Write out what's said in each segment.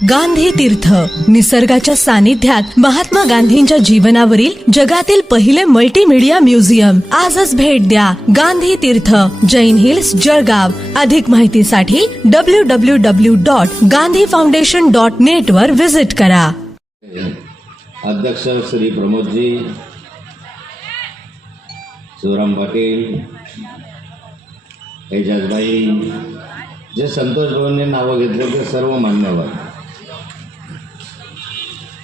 गांधी तीर्थ, निसर्गाच्या सानिध्यात महात्मा गांधींच्या जीवनावरील जगातील पहिले मल्टीमीडिया म्युझियम. आजच भेट द्या. गांधी तीर्थ, जैन हिल्स, जळगाव. अधिक माहितीसाठी www.gandhifoundation.net वर विजिट करा. अध्यक्ष श्री प्रमोदजी, शिवराम पाटील, एजाजबाई, जे संतोष भाऊंनी नावं घेतले ते सर्व मान्यवर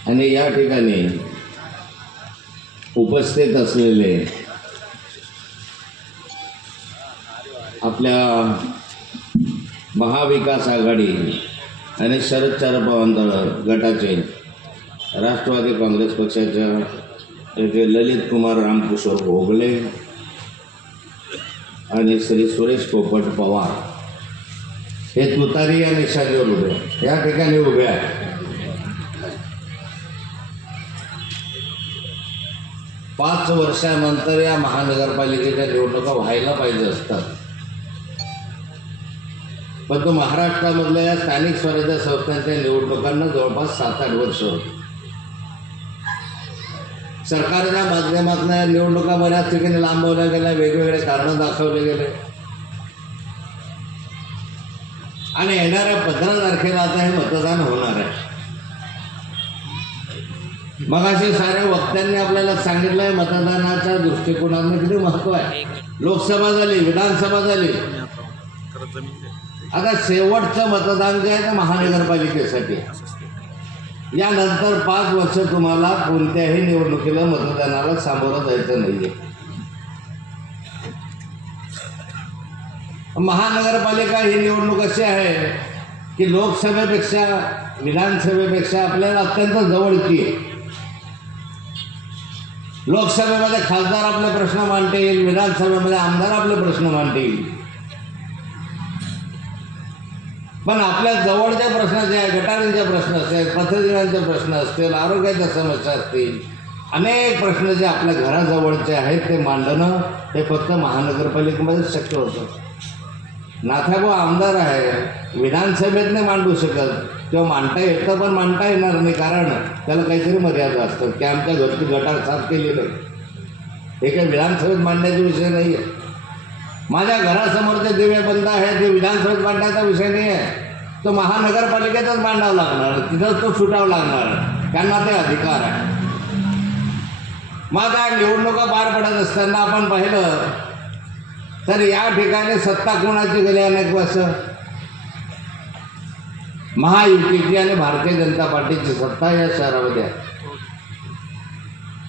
आणि या ठिकाणी उपस्थित असलेले आपल्या महाविकास आघाडी आणि शरदचंद्र पवार गटाचे राष्ट्रवादी काँग्रेस पक्षाचे ललित कुमार रामकिशोर भोगले आणि श्री सुरेश पोपट पवार हे तुतारी या निशाणीवर उभे या ठिकाणी उभे आहेत. 5 वर्षानंतर या महानगरपालिकेच्या निवडणुका व्हायला पाहिजे असतात, पण तो महाराष्ट्रामधल्या या स्थानिक स्वराज्य संस्थांच्या निवडणुकांना जवळपास 7-8 वर्ष होती. सरकारच्या माध्यमातून या निवडणुका बऱ्याच ठिकाणी लांबवल्या गेल्या, वेगवेगळे कारणं दाखवले गेले आणि येणाऱ्या 15 तारखेला आता हे मतदान होणार आहे. मग असे सारे वक्त्यांनी आपल्याला सांगितलं आहे मतदानाच्या दृष्टिकोनातून किती महत्त्व आहे. लोकसभा झाली, विधानसभा झाली, आता शेवटचं मतदान जे आहे ते महानगरपालिकेसाठी. यानंतर 5 वर्ष तुम्हाला कोणत्याही निवडणुकीला मतदानाला सामोरं जायचं नाही आहे. महानगरपालिका ही निवडणूक अशी आहे की लोकसभेपेक्षा विधानसभेपेक्षा आपल्याला अत्यंत जवळची आहे. लोकसभेमध्ये खासदार आपले प्रश्न मांडता येईल, विधानसभेमध्ये आमदार आपले प्रश्न मांडता येईल, पण आपल्या जवळचे प्रश्न जे आहे, गटारींचे प्रश्न असतील, पथदिव्यांचे प्रश्न असतील, आरोग्याच्या समस्या असतील, अनेक प्रश्न जे आपल्या घराजवळचे आहेत ते मांडणं हे फक्त महानगरपालिकेमध्येच शक्य होतं. नाथाभाऊ आमदार आहे, विधानसभेत नाही मांडू शकत किंवा मांडता येतं पण मांडता येणार नाही, कारण त्याला काहीतरी मर्यादा असतात की आमच्या घरची गटार साफ केली नाही. हे काही विधानसभेत मांडण्याचा विषय नाही आहे. माझ्या घरासमोरचे दिवे बंद आहे ते विधानसभेत मांडण्याचा विषय नाही आहे, तो महानगरपालिकेतच मांडावा लागणार, तिथंच तो सुटावा लागणार, त्यांना ते अधिकार आहे. मग त्या निवडणुका पार पडत असताना आपण पाहिलं तर या ठिकाणी सत्ता कोणाची गेली अनेक वर्ष, महायुतीची आणि भारतीय जनता पार्टीची सत्ता या शहरामध्ये आहे.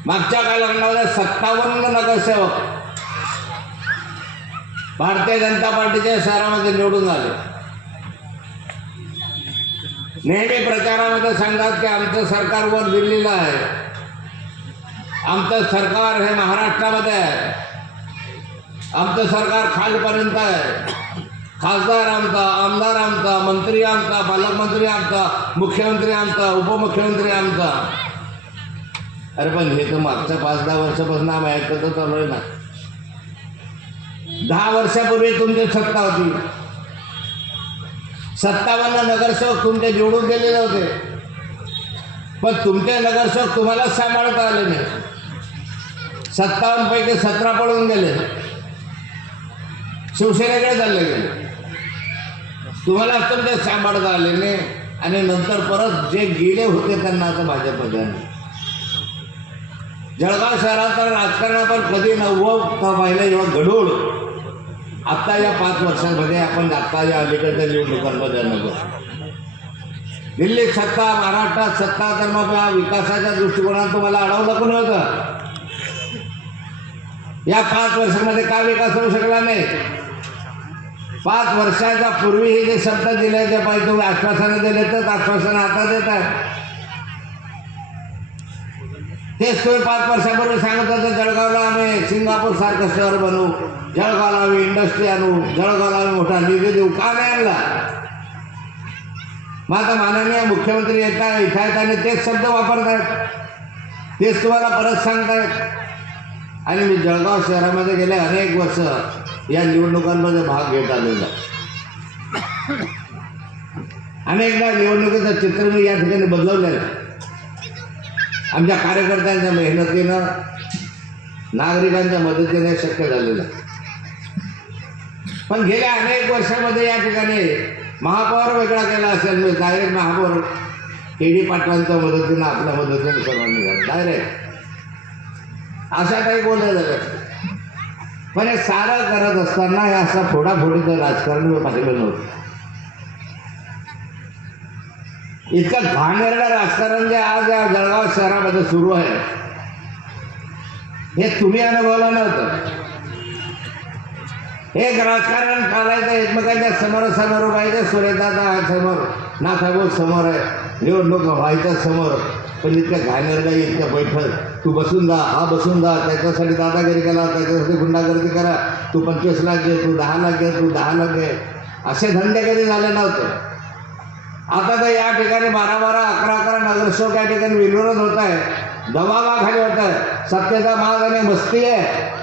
मागच्या कालखंडामध्ये 57 नगरसेवक भारतीय जनता पार्टीच्या शहरामध्ये निवडून आले. नेहमी प्रचारामध्ये सांगतात की आमचं सरकार वर दिल्लीला आहे, आमचं सरकार हे महाराष्ट्रामध्ये आहे, आमचं सरकार खालपर्यंत आहे, खासदार आमचा, आमदार आमचा, मंत्री आमचा, पालकमंत्री आमचा, मुख्यमंत्री आमचा, उपमुख्यमंत्री आमचा. अरे पण हे तर मागच्या 5-10 वर्षापासून आम्ही ऐकतच चालू आहे ना. 10 वर्षापूर्वी तुमची सत्ता होती, 57 नगरसेवक तुमचे निवडून गेलेले होते, पण तुमचे नगरसेवक तुम्हालाच सांभाळता आले नाही. 57 पैकी 17 पळून गेले, शिवसेनेकडे चालले गेले, तुम्हाला तुमचे सांभाळता आले नाही. आणि नंतर परत जे गेले होते त्यांना आता भाजपमध्ये आणले. जळगाव शहरात तर राजकारण आपण कधी नव्हतं पाहिलं एवढं गढूळ आत्ता या 5 वर्षांमध्ये आपण आत्ता या अलीकडच्या निवडणुकांमध्ये नको. दिल्लीत सत्ता, महाराष्ट्रात सत्ता, तर मग या विकासाच्या दृष्टिकोनात तुम्हाला अडवलं कोणी होतं? या 5 वर्षांमध्ये काय विकास होऊ शकला नाही? 5 वर्षाच्या पूर्वी हे जे शब्द दिले ते पाहिजे तुम्ही आश्वासनं दिले तर आश्वासनं आता देत आहे. तेच तुम्ही 5 वर्षापूर्वी सांगत होते जळगावला आम्ही सिंगापूर सारखं शहर बनवू, जळगावला आम्ही इंडस्ट्री आणू, जळगावला आम्ही मोठा निधी देऊ. का नाही आणला? मग आता माननीय मुख्यमंत्री इथं आहेत आणि तेच शब्द वापरतायत, तेच तुम्हाला परत सांगतायत. आणि मी जळगाव शहरामध्ये गेले अनेक वर्ष या निवडणुकांमध्ये भाग घेत आलेला. अनेकदा निवडणुकीचं चित्र मी या ठिकाणी बदलवलेलं आहे. आमच्या कार्यकर्त्यांच्या मेहनतीनं, नागरिकांच्या मदतीने शक्य झालेलं आहे. पण गेल्या अनेक वर्षामध्ये या ठिकाणी महापौर वेगळा केला असेल, मी डायरेक्ट महापौर के.डी. पाटलांच्या मदतीनं, आपल्या मदतीनं सर्वांनी झालं डायरेक्ट, अशा काही बोलल्या जातात. पण हे सारं करत असताना हे असं फोडाफोडीचं राजकारण मी पाहिलं नव्हतं. इतकं घाणेरडं राजकारण जे आज या जळगाव शहरामध्ये सुरू आहे, हे तुम्ही अनुभवलं नव्हतं. एक राजकारण चालायचं, एकमेकांच्या समोरासमोर व्हायचं, सुरेदादा समोर, नाथाभाऊ समोर आहे, निवडणूक व्हायच्या समोर. पण इतक्या घाणेरडा, इतक्या बैठक, तू बसून जा, हा बसून जा, त्याच्यासाठी दादागिरी करा, त्याच्यासाठी गुंडागर्दी करा, तू 25 लाख घे, तू 10 लाख घे, तू 10 लाख घे, असे धंदे कधी झाले नव्हते. आता तर या ठिकाणी 12-12, 11-11 नगरसेवक या ठिकाणी विरोध होत आहे, दबावाखाली होत आहे. सत्तेचा माग आणि मस्ती आहे.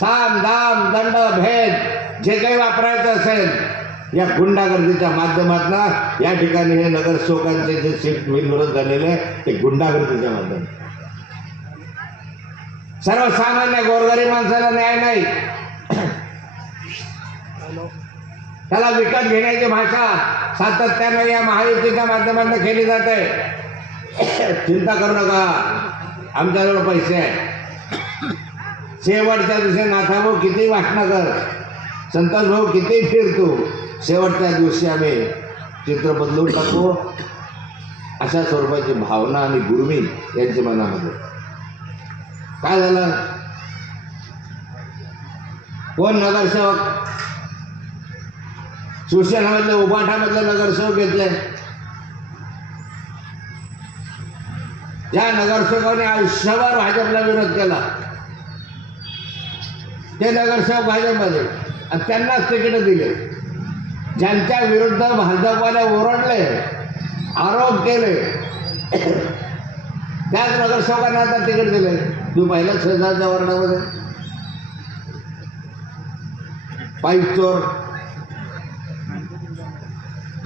साम दाम दंड भेद जे काही वापरायचं असेल या गुंडागर्दीच्या माध्यमातून या ठिकाणी हे नगरसेवकांचे जे सीट विरोध झालेले ते गुंडागर्दीच्या माध्यमातून. सर्वसामान्य गोरगरीब माणसाला न्याय नाही, त्याला विकत घेण्याची भाषा सातत्यानं या महायुतीच्या माध्यमातून केली जाते. चिंता करू नका, आमच्याजवळ पैसे आहेत. शेवटच्या दिवशी नाथाभाऊ किती वाटणं कर, संतोष भाऊ किती फिरतो, शेवटच्या दिवशी आम्ही चित्र बदलून टाकू, अशा स्वरूपाची भावना आणि गुरमी यांच्या मनामध्ये. काय झालं? कोण नगरसेवक? शिवसेनामधले, उबाठामधले नगरसेवक घेतले. ज्या नगरसेवकांनी आयुष्यभर भाजपला विरोध केला ते नगरसेवक भाजपमध्ये, आणि त्यांनाच तिकीट दिले. ज्यांच्या विरुद्ध भाजपवाले ओरडले, आरोप केले, त्याच नगरसेवकांना आता तिकीट दिले. तू पाहिलं शेजारच्या वार्डामध्ये पाईप चोर,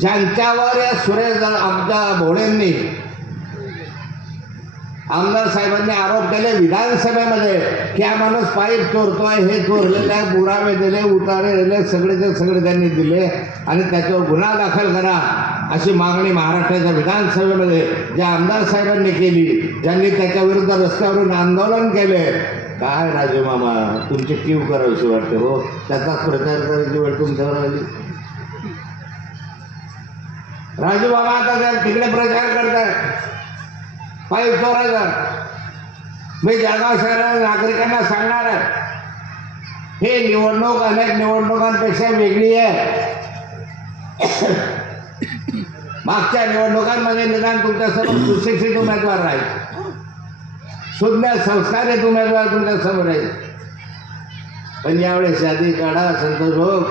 ज्यांच्यावर या सुरेश आमच्या भोळेंनी, आमदार साहेबांनी आरोप केले विधानसभेमध्ये की हा माणूस पाईप चोरतोय, हे चोरलेले पुरावे दिले, उतारे दिले, सगळेचे सगळे त्यांनी दिले आणि त्याच्यावर गुन्हा दाखल करा अशी मागणी महाराष्ट्राच्या विधानसभेमध्ये ज्या आमदार साहेबांनी केली, ज्यांनी त्याच्या विरुद्ध रस्त्यावरून आंदोलन केले. काय राजू मामा, तुमची कीव करावीशी वाटते हो, त्याचाच प्रचार करायची वेळ तुमच्यावर आली. राजू बाबा आता त्या तिकडे प्रचार करताय पाईप चोरायचा. मी जळगाव शहरात नागरिकांना सांगणार आहे, हे निवडणूक अनेक निवडणुकांपेक्षा वेगळी आहे. मागच्या निवडणुकांमध्ये निदान तुमच्यासमोर सुशिक्षित उमेदवार राहील, शुद्ध संस्कारित उमेदवार तुमच्यासमोर राहील. पण यावेळेस यादी काढा संतोष भाऊ,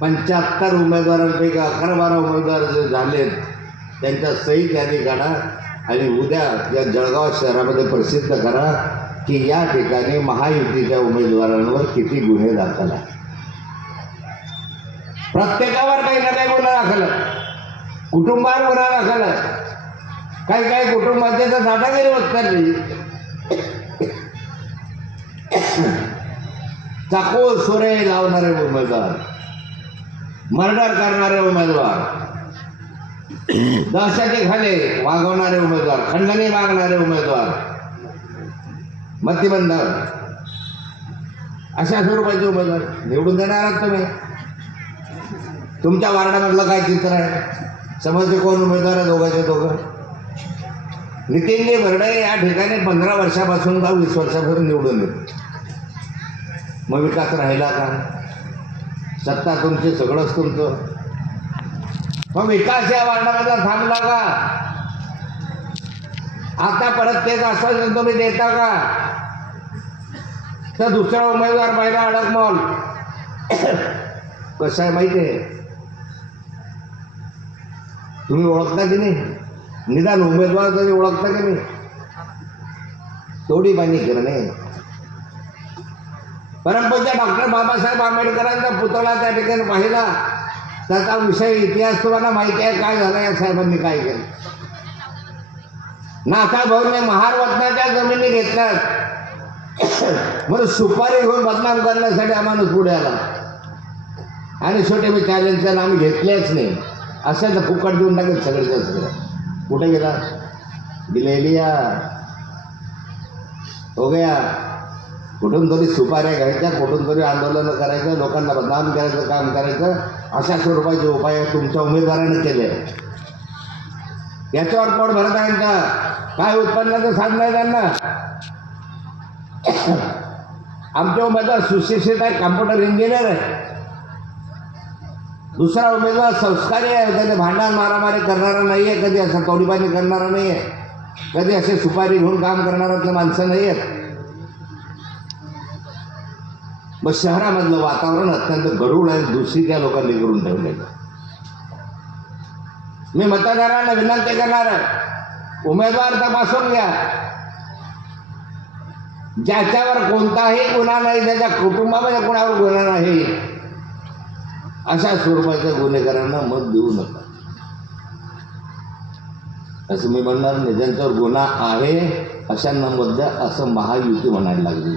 75 उमेदवारांपैकी 11-12 उमेदवार जे झालेत त्यांच्या सहित यादी काढा आणि उद्या या जळगाव शहरामध्ये प्रसिद्ध करा की या ठिकाणी महायुतीच्या उमेदवारांवर किती गुन्हे दाखल आहे. प्रत्येकावर काही ना काही गुन्हा दाखल आहे, कुटुंबावर गुन्हा दाखल आहे. काही काही कुटुंबाचे तर दादागिरी उचलली, चाकू सुरे लावणारे उमेदवार, मर्डर करणारे उमेदवार, दहशतीखाली वागवणारे उमेदवार, खंडणी मागणारे उमेदवार, मतिबंध अशा स्वरूपाचे उमेदवार निवडून देणार आहात तुम्ही. तुमच्या वार्डामधलं काय चित्र आहे? समजते कोण उमेदवार आहे? दोघांचे दोघं. नितीनजी भरडे या ठिकाणी 15 वर्षापासून का 20 वर्षापासून निवडून येते. मग विकास राहिला का? सत्ता तुमची, सगळंच तुमचं. मग विकास या वार्डामध्ये थांबला का? आता परत तेच आश्वासन तुम्ही देता का? तर दुसरा उमेदवार पाहिला अडकमोल. कसं आहे माहिती आहे, तुम्ही ओळखता की नाही? निदान उमेदवार तरी ओळखता की नाही? थोडी बानी करणे. परमपूज्य डॉक्टर बाबासाहेब आंबेडकरांचा पुतळा त्या ठिकाणी पाहिला त्याचा विषय इतिहास तुम्हाला माहिती आहे काय झालं या साहेबांनी काय केलं. नाथा भाऊने महारवतनाच्या जमिनी घेतल्यात म्हणून सुपारी घेऊन बदनाम करण्यासाठी हा माणूस पुढे आला आणि शेवटी मी चॅलेंज केलं आम्ही घेतलेच नाही असेल तर फुकट देऊन टाकेल सगळेच्या सगळं. कुठे गेला ले लिया हो गया. कुठून तरी सुपाऱ्या घ्यायच्या कुठून तरी आंदोलनं करायचं लोकांना बदनाम करायचं काम करायचं अशा स्वरूपाचे उपाय तुमच्या उमेदवाराने केले. याच्यावर पोट भरत आहे का काय उत्पन्नाचं साधन आहे त्यांना. आमचे उमेदवार सुशिक्षित आहे कॉम्प्युटर इंजिनियर आहे. दुसरा उमेदवार संस्कारी आहे कधी भांडण मारामारी करणारा नाही आहे कधी असं तोडीपाणी करणारा नाही आहे कधी असे सुपारी घेऊन काम करणाऱ्यातले माणसं नाही आहेत. मग शहरामधलं वातावरण अत्यंत गढूळ आणि दूषित त्या लोकांनी करून ठेवलेलं. मी मतदारांना विनंती करणार आहे उमेदवार तपासून घ्या. ज्याच्यावर कोणताही गुन्हा नाही ज्याच्या कुटुंबामध्ये कोणावर गुन्हा नाही अशा स्वरूपाच्या गुन्हेगारांना मत देऊ नका. असं मी म्हणणार नाही. ज्यांच्यावर गुन्हा आहे अशांना मत द्या असं महायुती म्हणायला लागली.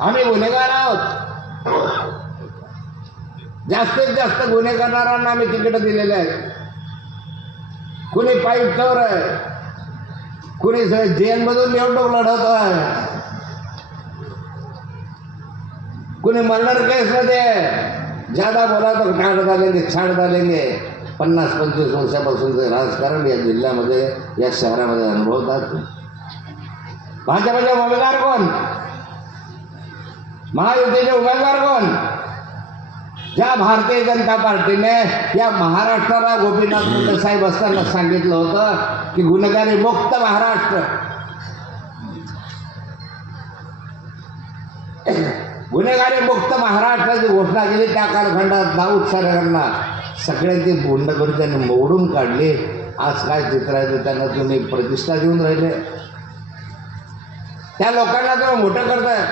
आम्ही गुन्हेगार आहोत. जास्तीत जास्त गुन्हे करणाऱ्यांना आम्ही तिकीट दिलेले आहेत. कुणी पाईप चोर आहे कुणी जेलमधून निवडणूक लढवत आहे कुणी मर्डर केसमध्ये ज्यादा बोला तो काढ डालेंगे छाड डालेंगे. 50-25 वर्षापासूनचं राजकारण या जिल्ह्यामध्ये या शहरामध्ये अनुभवतात. भाजपचे उमेदवार कोण महायुतीचे उमेदवार कोण. ज्या भारतीय जनता पार्टीने या महाराष्ट्राला गोपीनाथ मुंडे साहेब असताना सांगितलं होतं की गुन्हेगारी मुक्त महाराष्ट्र गुन्हेगारी मुक्त महाराष्ट्राची घोषणा केली. त्या कालखंडात दाऊद सरेंना सगळ्यांची गुंडगिरी त्यांनी मोडून काढली. आज काय चित्र आहे त्यांना तुम्ही प्रतिष्ठा देऊन राहिले. त्या लोकांना तुम्ही मोठं करताय.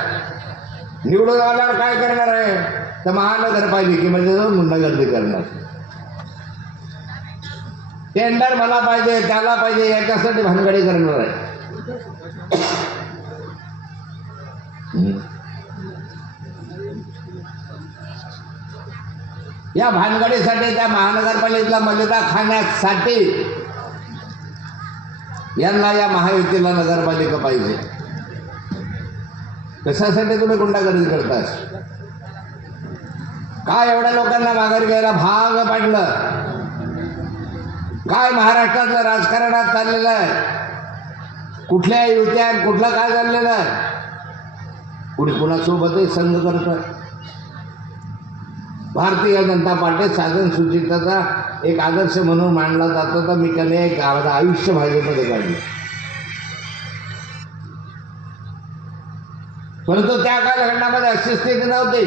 निवडून आल्यावर काय करणार आहे तर महानगरपालिकेमध्ये जाऊन गुंडगिरी करणार. टेंडर मला पाहिजे त्याला पाहिजे याच्यासाठी भानगडी करणार आहे. या भानगडीसाठी त्या महानगरपालिकेला मर्यादा खाण्यासाठी यांना या महायुतीला नगरपालिका पाहिजे. कशासाठी तुम्ही गुंडागर्दी करताय. काय एवढ्या लोकांना माघारी घ्यायला भाग पाडलं. काय महाराष्ट्रातलं राजकारणात चाललेलं आहे. कुठल्या युत्या कुठलं काय चाललेलं आहे. कुणी कुणासोबतही संघ करतं. भारतीय जनता पार्टी साधन सूचिताचा एक आदर्श म्हणून मानला जातो. तर मी त्याने एक आयुष्य भाजपमध्ये काढलं. परंतु त्या कालखंडामध्ये अशी स्थिती नव्हती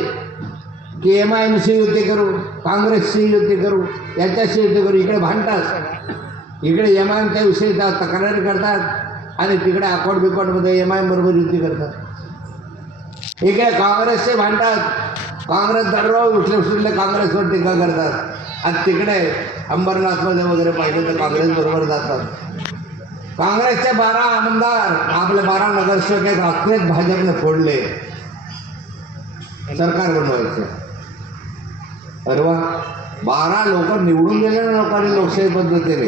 की MIMशी युती करू काँग्रेसशी युती करू याच्याशी युती करू. इकडे भांडतात. इकडे MIMच्या विषयी तक्रारी करतात आणि तिकडे अकोट बिकोटमध्ये MIM बरोबर युती करतात. इकडे काँग्रेसचे भांडतात. काँग्रेस दररोज उठले काँग्रेसवर टीका करतात आणि तिकडे अंबरनाथमध्ये वगैरे पाहिजे तर काँग्रेस बरोबर जातात. काँग्रेसचे 12 आमदार आपले 12 नगरसेवक एक रात्रीच भाजपने फोडले सरकार बनवायचं. अरे वा 12 लोक निवडून गेले ना लोकांनी लोकशाही पद्धतीने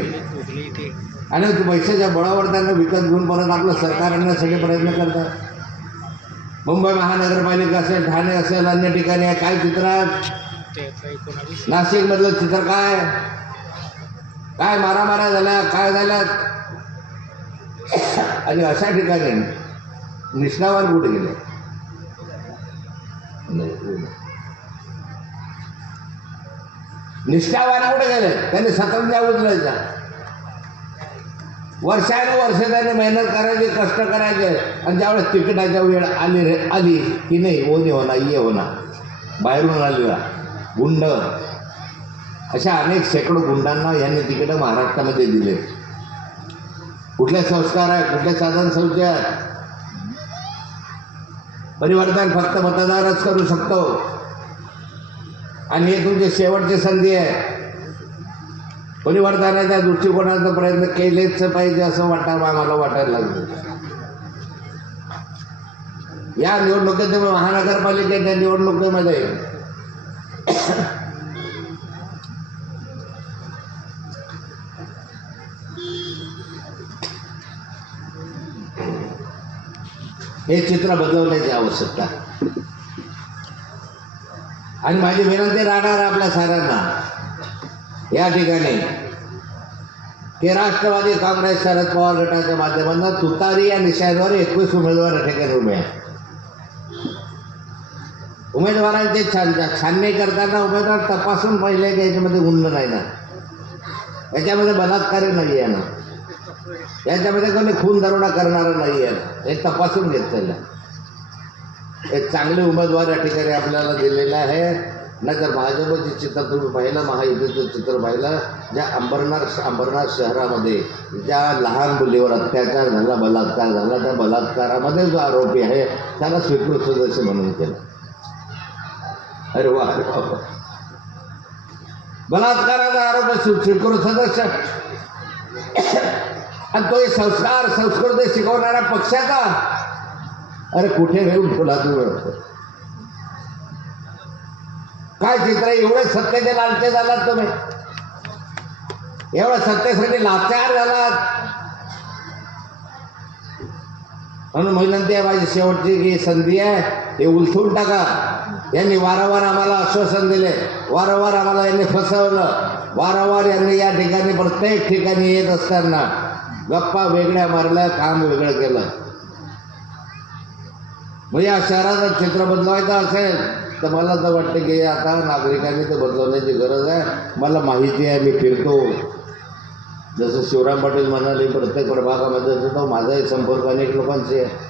आणि पैशाच्या बळावर त्यांना विकत घेऊन परत आपलं सरकार आणण्यासाठी प्रयत्न करतात. मुंबई महानगरपालिका असेल ठाणे असेल अन्य ठिकाणी आहे. काय चित्र आहे. नाशिकमधलं चित्र काय काय मारामाऱ्या झाल्या काय झाल्यात. आणि अशा ठिकाणी निष्ठावान कुठे गेले. निष्ठावान कुठे गेले. त्यांनी सतत उचलायचा. वर्षानुवर्ष त्यांनी मेहनत करायची कष्ट करायचे आणि ज्यावेळेस तिकिटाच्या वेळ आली की नाही ओ नाही होणार ये होणार. बाहेरून आलेला गुंड अशा अनेक शेकडो गुंडांना यांनी तिकीटं महाराष्ट्रामध्ये दिले. कुठले संस्कार आहे कुठले साधन संस्था आहेत. परिवर्तन फक्त मतदारच करू शकतो. आणि हे तुमची शेवटची संधी आहे. परिवर्तनाच्या दृष्टिकोनाचा प्रयत्न केलेच पाहिजे असं मला वाटायला लागलं. या निवडणुकीत महानगरपालिकेच्या निवडणुकीमध्ये हे चित्र बदलण्याची आवश्यकता. आणि माझी विनंती राहणार आपल्या साऱ्यांना या ठिकाणी की राष्ट्रवादी काँग्रेस शरद पवार गटाच्या माध्यमातून तुतारी या निशाण्यावर 21 उमेदवार या ठिकाणी उभे आहेत. उमेदवारांचे छाननी करताना उमेदवार तपासून पाहिले की याच्यामध्ये गुन्हा नाही ना, याच्यामध्ये बलात्कारी नाही आहे ना, याच्यामध्ये कोणी खून दरोडा करणारा नाही आहे, हे तपासून घेतलेलं आहे. एक चांगले उमेदवार या ठिकाणी आपल्याला दिलेले आहे. नाहीतर भाजपचे चित्र तुम्ही पाहिलं, महायुतीचं चित्र पाहिलं, ज्या अंबरनाथ शहरामध्ये ज्या लहान मुलीवर अत्याचार झाला, बलात्कार झाला, त्या बलात्कारामध्ये जो आरोपी आहे त्याला स्वीकृत सदस्य म्हणून केलं. अरे वा, बलात्काराचा आरोप स्वीकृत सदस्य. आणि तो संस्कार संस्कृती शिकवणाऱ्या पक्षाचा अरे कुठे घेऊन फुला तू काय चित्र. एवढे सत्तेचे लालचे झालात तुम्ही, एवढ्या सत्तेसाठी लाचार झालात. म्हणून विनंती आहे, माझी शेवटची ही संधी आहे, हे उलथून टाका. यांनी वारंवार आम्हाला आश्वासन दिले, वारंवार आम्हाला यांनी फसवलं, वारंवार यांनी या ठिकाणी प्रत्येक ठिकाणी येत असताना गप्पा वेगळ्या मारल्या, काम वेगळं केलं. मग या शहराचं चित्र बदलवायचं असेल तर मला तर वाटतं की आता नागरिकांनी ते बदलवण्याची गरज आहे. मला माहिती आहे, मी फिरतो, जसं शिवराम पाटील म्हणाले प्रत्येक प्रभागामध्ये होतो, माझाही संपर्क अनेक लोकांचे आहे.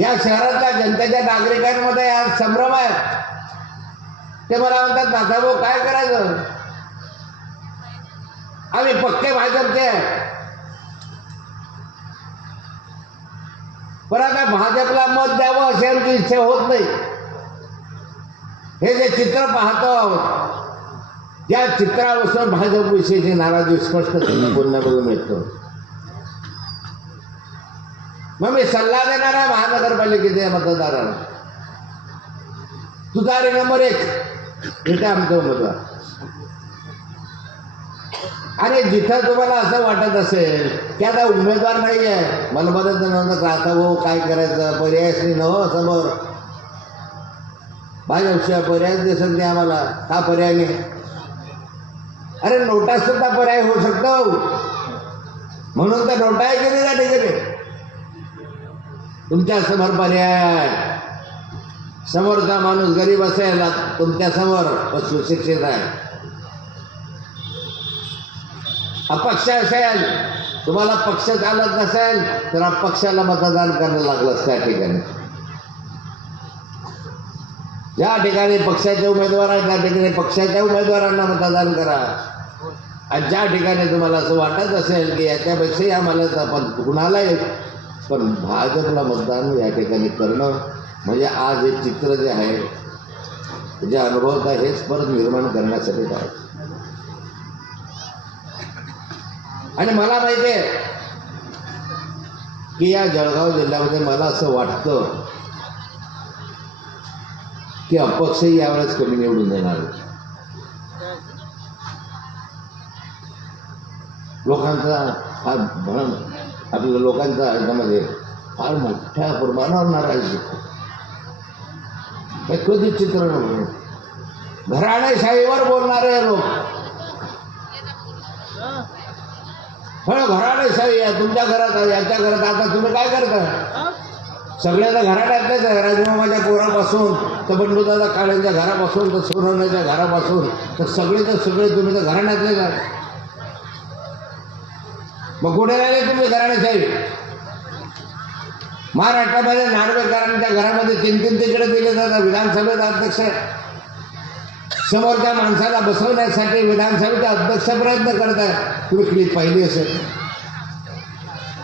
या शहरातल्या जनतेच्या नागरिकांमध्ये आज संभ्रम आहे. ते मला म्हणतात, दादाभाऊ काय करायचं, आम्ही पक्के भाजपचे आहे. पण आता भाजपला मत द्यावं अशी आमची इच्छा होत नाही. हे जे चित्र पाहतो आहोत त्या चित्रापासून भाजपविषयीची नाराजी स्पष्ट बोलण्यामध्ये मिळतो. मग मी सल्ला देणार आहे महानगरपालिकेच्या मतदारांना, तुतारी नंबर 1 इथे आमचा उमेदवार. आणि जिथं तुम्हाला असं वाटत असेल की आता उमेदवार नाही आहे, मला बरेच जण म्हणतात आता भाऊ काय करायचं, पर्यायच नाही नव समोर, भाजपशिवाय पर्याय दिसत नाही आम्हाला. हा पर्याय नाही. अरे नोटा सुद्धा पर्याय होऊ शकतो, म्हणून तर नोटा आहे की नाही त्या ठिकाणी. तुमच्या समोर पर्याय, समोरचा माणूस गरीब असेल तुमच्या समोर, पण सुशिक्षित आहे. अपक्ष असेल, तुम्हाला पक्ष चालत नसेल तर अपक्षाला मतदान करायला लागलं त्या ठिकाणी. ज्या ठिकाणी पक्षाचे उमेदवार आहेत त्या ठिकाणी पक्षाच्या उमेदवारांना मतदान करा. आणि ज्या ठिकाणी तुम्हाला असं वाटत असेल की याच्यापेक्षाही आम्हाला आपण कुणालाही पण भाजपला मतदान या ठिकाणी करणं म्हणजे आज हे चित्र जे आहे जे अनुभवत आहे हेच परत निर्माण करण्यासाठी काय. आणि मला माहिती आहे की या जळगाव जिल्ह्यामध्ये मला असं वाटतं की अपक्षही यावेळेस कमी निवडून येणार. लोकांचा हा भ्रम, आपल्या लोकांचा याच्यामध्ये फार मोठ्या प्रमाणावर नाराजी. हे कधी चित्र घराणेशाहीवर बोलणारे लोक, घराणेशाही आहे तुमच्या घरात आहे, याच्या घरात. आता तुम्ही काय करता, सगळ्याला घराण्यातलेच आहे. राजमामाच्या पोरापासून तर बंडूदादा काळेंच्या घरापासून तर सोनवण्याच्या घरापासून तर सगळे तुम्ही तर घराण्यातलेच आहे. मग कुठे राहिले तुम्ही घराणेशाही. महाराष्ट्रामध्ये नार्वेकरांच्या घरामध्ये 3-3 तिकडे दिले जातात. विधानसभेचा अध्यक्ष समोरच्या माणसाला बसवण्यासाठी विधानसभेचे अध्यक्ष प्रयत्न करत आहे. तुम्ही क्लिप पाहिली असेल.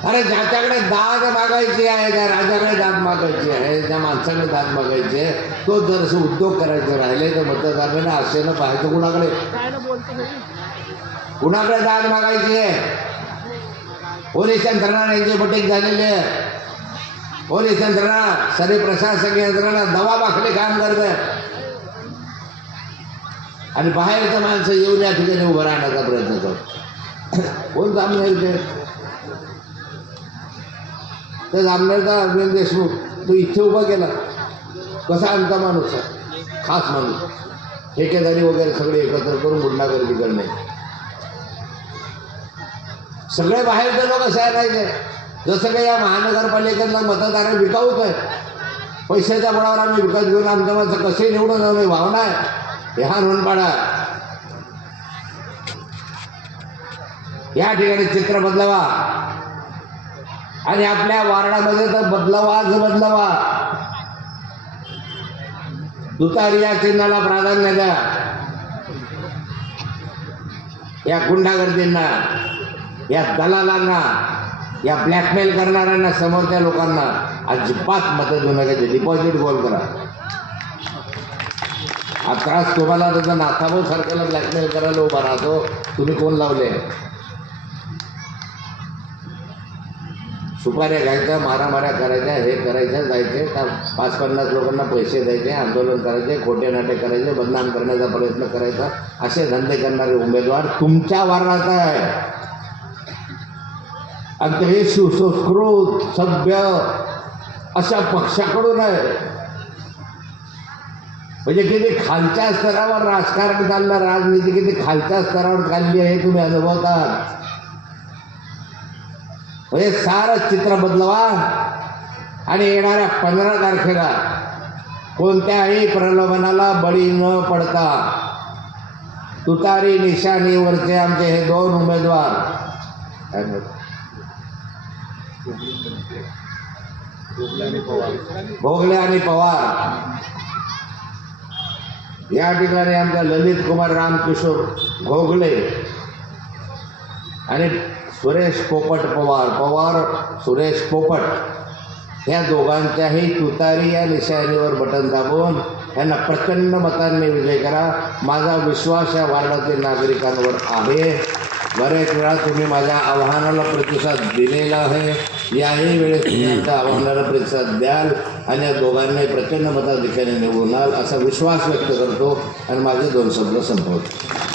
अरे ज्याच्याकडे दाद मागायची आहे, त्या राजाकडे दाद मागायची आहे, त्या माणसाकडे दाद मागायची आहे, तो जर असं उद्योग करायचे राहिले तर मतदारांना आशेनं पाहायचं कुणाकडे दाद मागायची आहे. पोलीस यंत्रणा यांची बटीक झालेली आहे. पोलीस यंत्रणा, सारी प्रशासकीय यंत्रणा दबावाखाली काम करते आणि बाहेरचं माणसं येऊन या ठिकाणी उभं राहण्याचा प्रयत्न करतो. कोण जामनेर ते जामनेरचा अरविंद देशमुख तो इथे उभा केला. कसा आमचा माणूस आहे, खास माणूस, ठेकेदारी वगैरे सगळे एकत्र करून गुंडागर्दी करणे. सगळे बाहेरचे लोक असे राहायचे जसं काही या महानगरपालिकेतला मतदार विकाऊच आहे. पैशाच्या बळावर आम्ही विकत घेऊन आमच्या माणसं कसे निवडून जाऊ भावना आहे हा नोंद पाडा. या ठिकाणी चित्र बदलावा आणि आपल्या वार्डामध्ये तर बदलावाच बदलावा. तुतारी या चिन्हाला प्राधान्य द्या. या गुंडागर्दींना, या दलालांना, या ब्लॅकमेल करणाऱ्यांना, समोरच्या लोकांना अजिबात मतं देऊ नका. डिपॉझिट गोल करा. हा त्रास तुम्हाला त्याचा नाथाभाऊ सारख्याला ब्लॅकमेल करायला उभा राहतो. तुम्ही कोण लावले? सुपाऱ्या घ्यायच्या, मारामाऱ्या करायच्या, हे करायच्या, जायचे, 5-50 लोकांना पैसे द्यायचे, आंदोलन करायचे, खोटे नाटे करायचे, बदनाम करण्याचा प्रयत्न करायचा. असे धंदे करणारे उमेदवार तुमच्या वार्डात आहे. आणि हे सुसंस्कृत सभ्य अशा पक्षाकडून आहे. म्हणजे किती खालच्या स्तरावर राजकारण चाललं, राजनीती किती खालच्या स्तरावर चालली आहे तुम्ही अनुभवतात. म्हणजे सारं चित्र बदलवा आणि येणाऱ्या 15 तारखेला कोणत्याही प्रलोभनाला बळी न पडता तुतारी निशाणीवरचे आमचे हे 2 उमेदवार भोगले आणि पवार, या ठिकाणी आमचा ललित कुमार रामकिशोर घोगले आणि सुरेश पोपट पवार सुरेश पोपट या दोघांच्याही तुतारी या निशाणीवर बटन दाबून यांना प्रचंड मतांनी विजय करा. माझा विश्वास या वार्डातील नागरिकांवर आहे. बरेच वेळा तुम्ही माझ्या आव्हानाला प्रतिसाद दिलेला आहे. याही वेळेस तुम्ही आमच्या आव्हानाला प्रतिसाद द्याल आणि या दोघांनाही प्रचंड मताधिक्याने निवडून असा विश्वास व्यक्त करतो आणि माझे 2 शब्द संपवतो.